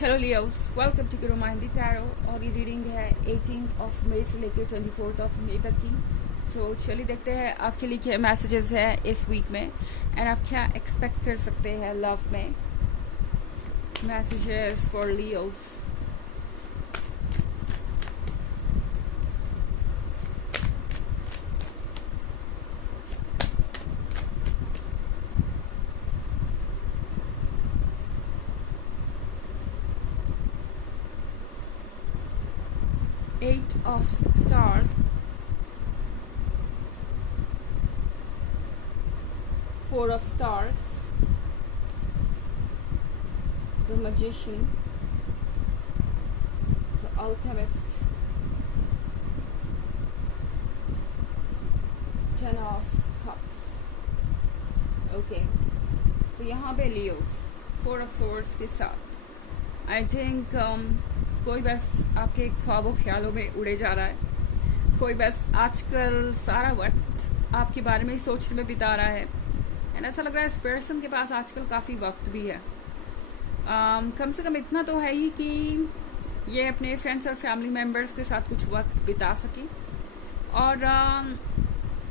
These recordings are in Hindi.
Hello Leos, welcome to Guru माहिंदी tarot. और ये रीडिंग है 18 मई से लेकर 24 मई तक की। तो चलिए देखते हैं आपके लिए क्या मैसेजेस है इस वीक में एंड आप क्या एक्सपेक्ट कर सकते हैं लव में। Messages for Leos. 8 of Stars, 4 of Stars, the Magician, the Alchemist, 10 of Cups। Okay, तो यहाँ पे लियोस 4 of Swords के साथ आई थिंक कोई बस आपके ख्वाबों ख्यालों में उड़े जा रहा है। कोई बस आजकल सारा वक्त आपके बारे में ही सोचने में बिता रहा है एंड ऐसा लग रहा है इस पर्सन के पास आजकल काफ़ी वक्त भी है। कम से कम इतना तो है ही कि ये अपने फ्रेंड्स और फैमिली मेम्बर्स के साथ कुछ वक्त बिता सके। और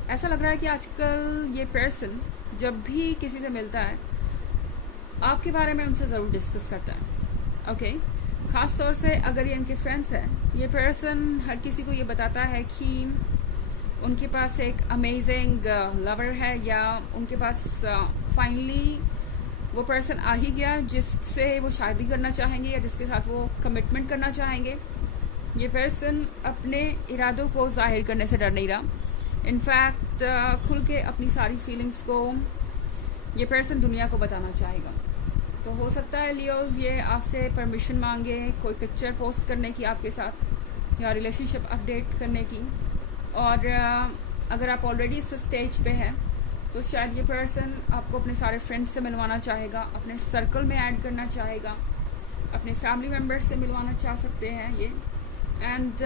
ऐसा लग रहा है कि आजकल ये पर्सन जब भी किसी से मिलता है आपके बारे में उनसे ज़रूर डिस्कस करता है। ओके, ख़ास तौर से अगर ये इनके फ्रेंड्स हैं, ये पर्सन हर किसी को ये बताता है कि उनके पास एक अमेजिंग लवर है या उनके पास फाइनली वो पर्सन आ ही गया जिससे वो शादी करना चाहेंगे या जिसके साथ वो कमिटमेंट करना चाहेंगे। ये पर्सन अपने इरादों को जाहिर करने से डर नहीं रहा। इनफैक्ट खुल के अपनी सारी फीलिंग्स को ये पर्सन दुनिया को बताना चाहेगा। तो हो सकता है लियोज ये आपसे परमिशन मांगे कोई पिक्चर पोस्ट करने की आपके साथ या रिलेशनशिप अपडेट करने की। और अगर आप ऑलरेडी इस स्टेज पे हैं तो शायद ये पर्सन आपको अपने सारे फ्रेंड्स से मिलवाना चाहेगा, अपने सर्कल में ऐड करना चाहेगा, अपने फैमिली मेम्बर्स से मिलवाना चाह सकते हैं ये। एंड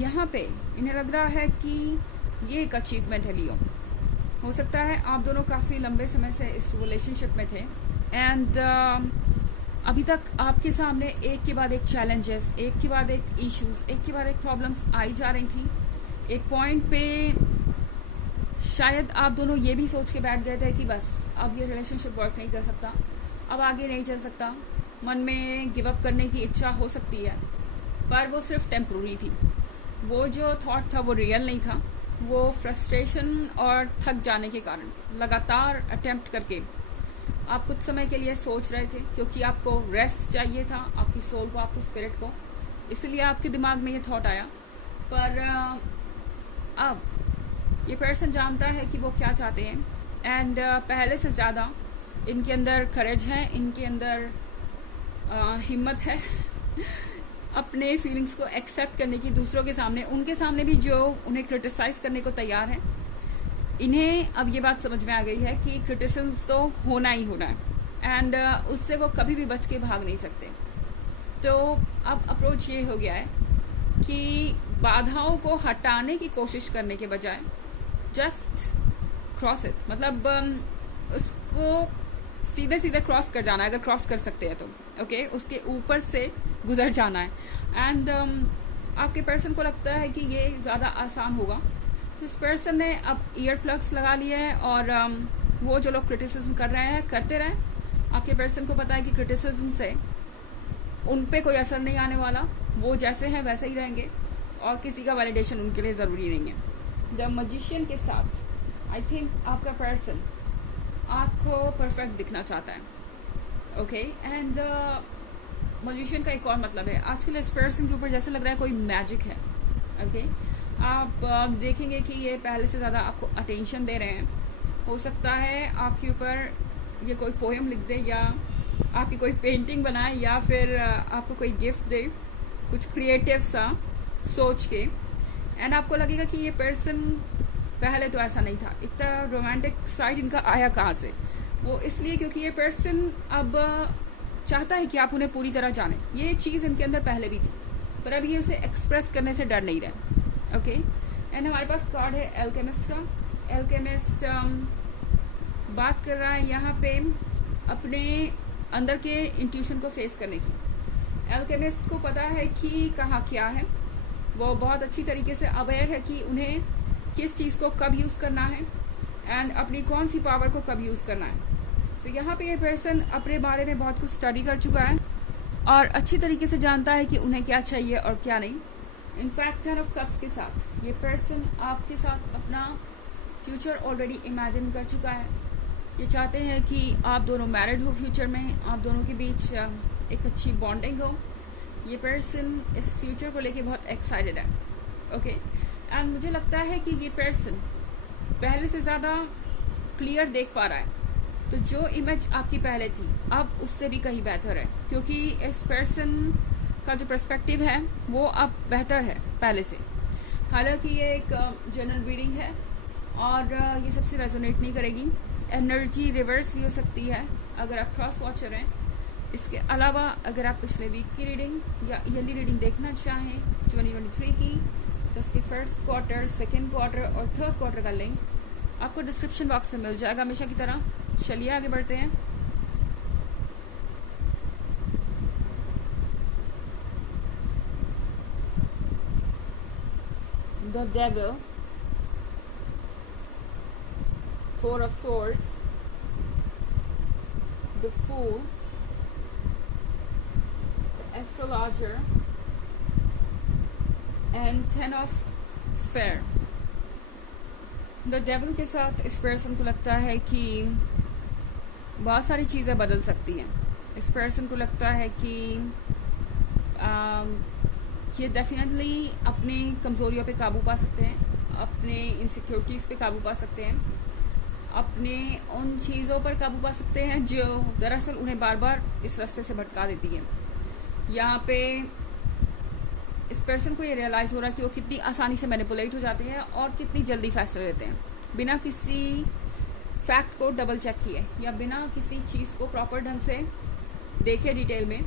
यहाँ पे इन्हें लग रहा है कि ये एक अचीवमेंट है लियो। हो सकता है आप दोनों काफ़ी लंबे समय से इस रिलेशनशिप में थे एंड अभी तक आपके सामने एक के बाद एक चैलेंजेस, एक के बाद एक इश्यूज, एक के बाद एक प्रॉब्लम्स आई जा रही थी। एक पॉइंट पे शायद आप दोनों ये भी सोच के बैठ गए थे कि बस अब ये रिलेशनशिप वर्क नहीं कर सकता, अब आगे नहीं चल सकता। मन में गिव अप करने की इच्छा हो सकती है, पर वो सिर्फ टेम्प्रोरी थी। वो जो थॉट था वो रियल नहीं था। वो फ्रस्ट्रेशन और थक जाने के कारण लगातार अटेम्प्ट करके आप कुछ समय के लिए सोच रहे थे क्योंकि आपको रेस्ट चाहिए था, आपकी सोल को, आपकी स्पिरिट को, इसलिए आपके दिमाग में ये थॉट आया। पर अब ये पर्सन जानता है कि वो क्या चाहते हैं एंड पहले से ज़्यादा इनके अंदर करेज है, इनके अंदर हिम्मत है अपने फीलिंग्स को एक्सेप्ट करने की दूसरों के सामने, उनके सामने भी जो उन्हें क्रिटिसाइज करने को तैयार है। इन्हें अब ये बात समझ में आ गई है कि क्रिटिसिज्म तो होना ही होना है एंड उससे वो कभी भी बच के भाग नहीं सकते। तो अब अप्रोच ये हो गया है कि बाधाओं को हटाने की कोशिश करने के बजाय जस्ट क्रॉस इट, मतलब उसको सीधे सीधे क्रॉस कर जाना है अगर क्रॉस कर सकते हैं तो। ओके, उसके ऊपर से गुजर जाना है। एंड आपके पर्सन को लगता है कि ये ज़्यादा आसान होगा, तो इस पर्सन ने अब ईयर प्लग्स लगा लिए हैं और वो जो लोग क्रिटिसिज्म कर रहे हैं करते रहें। आपके पर्सन को पता है कि क्रिटिसिज्म से उन पे कोई असर नहीं आने वाला, वो जैसे हैं वैसे ही रहेंगे और किसी का वैलिडेशन उनके लिए ज़रूरी नहीं है। द मैजिशियन के साथ आई थिंक आपका पर्सन आपको परफेक्ट दिखना चाहता है। ओके, एंड मैजिशियन का एक और मतलब है आजकल इस पर्सन के ऊपर जैसे लग रहा है कोई मैजिक है। ओके, आप देखेंगे कि ये पहले से ज़्यादा आपको अटेंशन दे रहे हैं। हो सकता है आपके ऊपर ये कोई पोएम लिख दे या आपकी कोई पेंटिंग बनाए या फिर आपको कोई गिफ्ट दे, कुछ क्रिएटिव सा सोच के। एंड आपको लगेगा कि ये पर्सन पहले तो ऐसा नहीं था, इतना रोमांटिक साइड इनका आया कहाँ से। वो इसलिए क्योंकि ये पर्सन अब चाहता है कि आप उन्हें पूरी तरह जाने। ये चीज़ इनके अंदर पहले भी थी पर अब ये उसे एक्सप्रेस करने से डर नहीं रहे। ओके, एंड हमारे पास कार्ड है एल्केमिस्ट का। एल्केमिस्ट बात कर रहा है यहाँ पे अपने अंदर के इंट्यूशन को फेस करने की। एल्केमिस्ट को पता है कि कहाँ क्या है, वो बहुत अच्छी तरीके से अवेयर है कि उन्हें किस चीज़ को कब यूज़ करना है एंड अपनी कौन सी पावर को कब यूज़ करना है। तो यहाँ पे ये पर्सन अपने बारे में बहुत कुछ स्टडी कर चुका है और अच्छी तरीके से जानता है कि उन्हें क्या चाहिए और क्या नहीं। इनफैक्ट 10 ऑफ कप्स के साथ ये पर्सन आपके साथ अपना फ्यूचर ऑलरेडी इमेजिन कर चुका है। ये चाहते हैं कि आप दोनों मैरिड हो, फ्यूचर में आप दोनों के बीच एक अच्छी बॉन्डिंग हो। ये पर्सन इस फ्यूचर को लेके बहुत एक्साइटेड है। ओके एंड मुझे लगता है कि ये पर्सन पहले से ज़्यादा क्लियर देख पा रहा है। तो जो इमेज आपकी पहले थी अब उससे भी कहीं बेहतर है, क्योंकि इस पर्सन का जो पर्सपेक्टिव है वो अब बेहतर है पहले से। हालांकि ये एक जनरल रीडिंग है और ये सबसे रेजोनेट नहीं करेगी। एनर्जी रिवर्स भी हो सकती है अगर आप क्रॉस वॉचर हैं। इसके अलावा अगर आप पिछले वीक की रीडिंग या ईयरली रीडिंग देखना चाहें 2023 की, तो उसके फर्स्ट क्वार्टर, सेकेंड क्वार्टर और थर्ड क्वार्टर का लिंक आपको डिस्क्रिप्शन बॉक्स में मिल जाएगा हमेशा की तरह। चलिए आगे बढ़ते हैं। The devil, 4 of swords, the fool, the astrologer and 10 of sphere। The devil के साथ इस पर्सन को लगता है कि बहुत सारी चीज़ें बदल सकती हैं। इस पर्सन को लगता है कि ये डेफिनेटली अपनी कमज़ोरियों पे काबू पा सकते हैं, अपने इनसिक्योरिटीज़ पे काबू पा सकते हैं, अपने उन चीज़ों पर काबू पा सकते हैं जो दरअसल उन्हें बार बार इस रास्ते से भटका देती हैं। यहाँ पे इस पर्सन को ये रियलाइज़ हो रहा है कि वो कितनी आसानी से मैनिपुलेट हो जाते हैं और कितनी जल्दी फैसले लेते हैं बिना किसी फैक्ट को डबल चेक किए या बिना किसी चीज़ को प्रॉपर ढंग से देखे डिटेल में।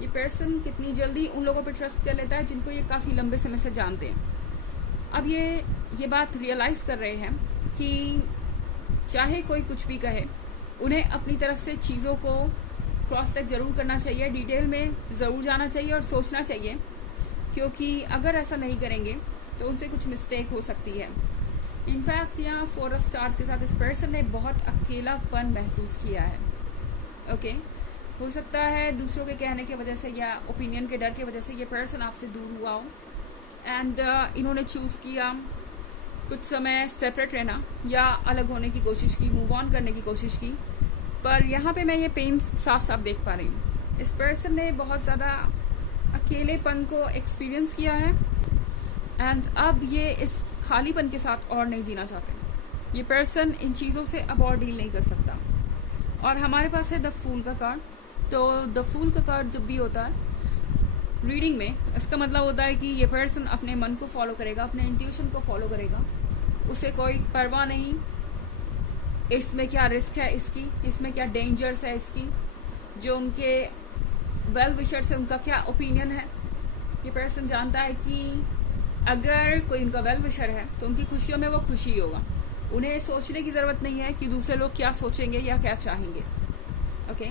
ये पर्सन कितनी जल्दी उन लोगों पर ट्रस्ट कर लेता है जिनको ये काफ़ी लंबे समय से जानते हैं। अब ये बात रियलाइज़ कर रहे हैं कि चाहे कोई कुछ भी कहे, उन्हें अपनी तरफ से चीज़ों को क्रॉस चेक ज़रूर करना चाहिए, डिटेल में ज़रूर जाना चाहिए और सोचना चाहिए, क्योंकि अगर ऐसा नहीं करेंगे तो उनसे कुछ मिस्टेक हो सकती है। इनफैक्ट यहाँ 4 of स्टार्स के साथ इस पर्सन ने बहुत अकेलापन महसूस किया है। ओके हो सकता है दूसरों के कहने की वजह से या ओपिनियन के डर की वजह से ये पर्सन आपसे दूर हुआ हो एंड इन्होंने चूज़ किया कुछ समय सेपरेट रहना या अलग होने की कोशिश की, मूव ऑन करने की कोशिश की। पर यहाँ पे मैं ये पेन साफ साफ देख पा रही हूँ। इस पर्सन ने बहुत ज़्यादा अकेलेपन को एक्सपीरियंस किया है एंड अब ये इस खालीपन के साथ और नहीं जीना चाहते। ये पर्सन इन चीज़ों से अब और डील नहीं कर सकता। और हमारे पास है द फूल का कार्ड। तो द फूल का कार्ड जब भी होता है रीडिंग में, इसका मतलब होता है कि ये पर्सन अपने मन को फॉलो करेगा, अपने इंट्यूशन को फॉलो करेगा, उसे कोई परवाह नहीं इसमें क्या रिस्क है इसकी, इसमें क्या डेंजर्स है इसकी, जो उनके वेल विशर से उनका क्या ओपिनियन है। ये पर्सन जानता है कि अगर कोई उनका वेल विशर है तो उनकी खुशियों में वो खुशी होगा। उन्हें सोचने की ज़रूरत नहीं है कि दूसरे लोग क्या सोचेंगे या क्या चाहेंगे। ओके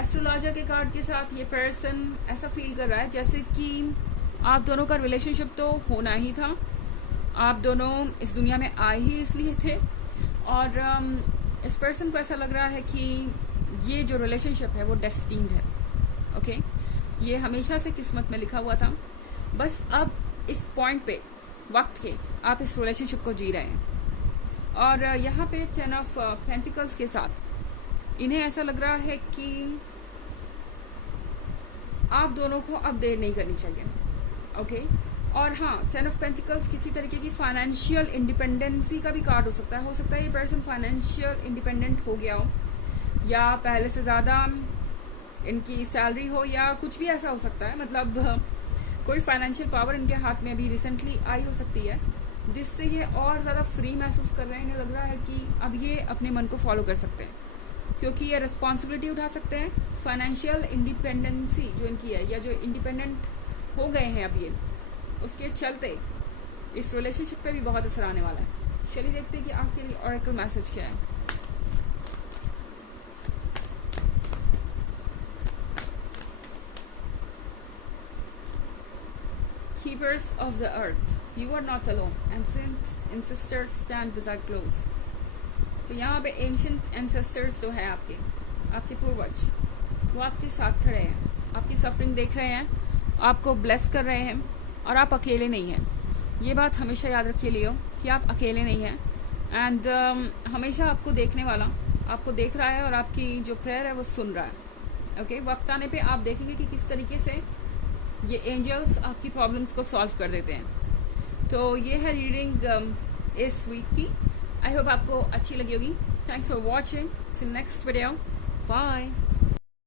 एस्ट्रोलॉजर के कार्ड के साथ ये पर्सन ऐसा फील कर रहा है जैसे कि आप दोनों का रिलेशनशिप तो होना ही था, आप दोनों इस दुनिया में आए ही इसलिए थे और इस पर्सन को ऐसा लग रहा है कि ये जो रिलेशनशिप है वो डेस्टिन्ड है। ओके ये हमेशा से किस्मत में लिखा हुआ था, बस अब इस पॉइंट पे वक्त के आप इस रिलेशनशिप को जी रहे हैं। और यहाँ पे 10 ऑफ पेंटिकल्स के साथ इन्हें ऐसा लग रहा है कि आप दोनों को अब देर नहीं करनी चाहिए। ओके और हाँ 10 ऑफ पेंटिकल्स किसी तरीके की फाइनेंशियल इंडिपेंडेंसी का भी कार्ड हो सकता है ये पर्सन फाइनेंशियल इंडिपेंडेंट हो गया हो या पहले से ज़्यादा इनकी सैलरी हो या कुछ भी ऐसा हो सकता है। मतलब कोई फाइनेंशियल पावर इनके हाथ में अभी रिसेंटली आई हो सकती है जिससे ये और ज़्यादा फ्री महसूस कर रहे हैं। इन्हें लग रहा है कि अब ये अपने मन को फॉलो कर सकते हैं क्योंकि ये रिस्पॉन्सिबिलिटी उठा सकते हैं। फाइनेंशियल इंडिपेंडेंसी जो इनकी है या जो इंडिपेंडेंट हो गए हैं अब ये, उसके चलते इस रिलेशनशिप पे भी बहुत असर आने वाला है। चलिए देखते हैं कि आपके लिए ऑरेकल मैसेज क्या है। keepers of the earth, you are not alone. Ancient ancestors stand beside close. तो यहाँ पे एंशियंट एंसेस्टर्स जो है आपके पूर्वज, वो आपके साथ खड़े हैं, आपकी सफरिंग देख रहे हैं, आपको ब्लेस कर रहे हैं, और आप अकेले नहीं हैं. ये बात हमेशा याद रखिए लियो कि आप अकेले नहीं हैं. एंड हमेशा आपको देखने वाला आपको देख रहा है और आपकी जो प्रेयर है वो सुन रहा है. ओके, वक्त आने पे आप देखेंगे कि किस तरीके से ये एंजल्स आपकी प्रॉब्लम्स को सॉल्व कर देते हैं. तो ये है रीडिंग इस वीक की. आई होप आपको अच्छी लगी होगी. Thanks for watching. Till next video. Bye.